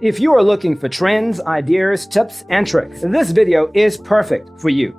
If you are looking for trends, ideas, tips, and tricks, this video is perfect for you.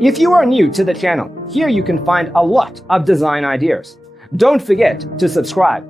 If you are new to the channel, here you can find a lot of design ideas. Don't forget to subscribe.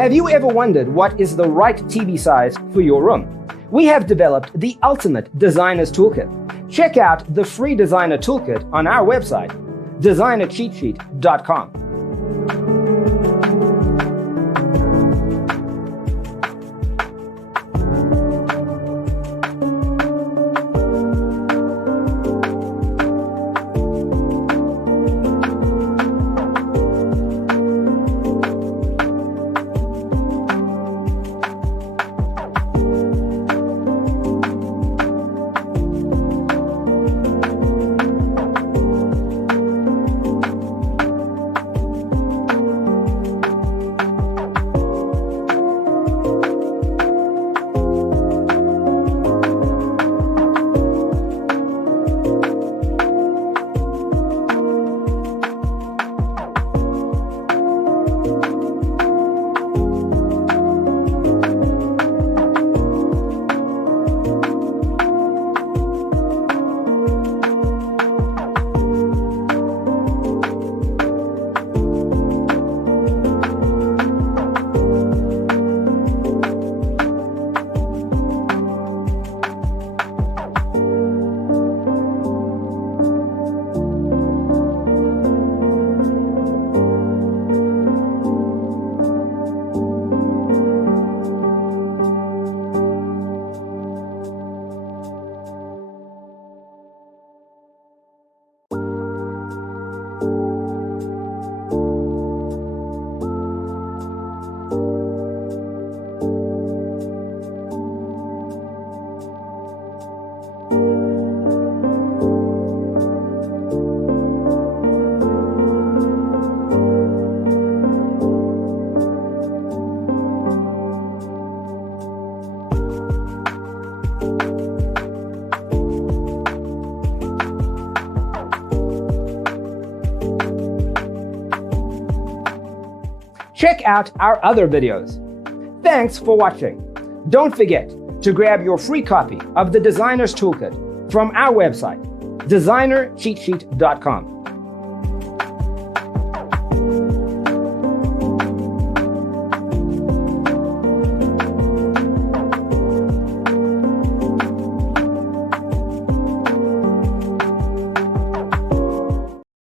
Have you ever wondered what is the right TV size for your room? We have developed the ultimate designer's toolkit. Check out the free designer toolkit on our website, designercheatsheet.com. Check out our other videos. Thanks for watching. Don't forget to grab your free copy of the Designer's Toolkit from our website, designercheatsheet.com.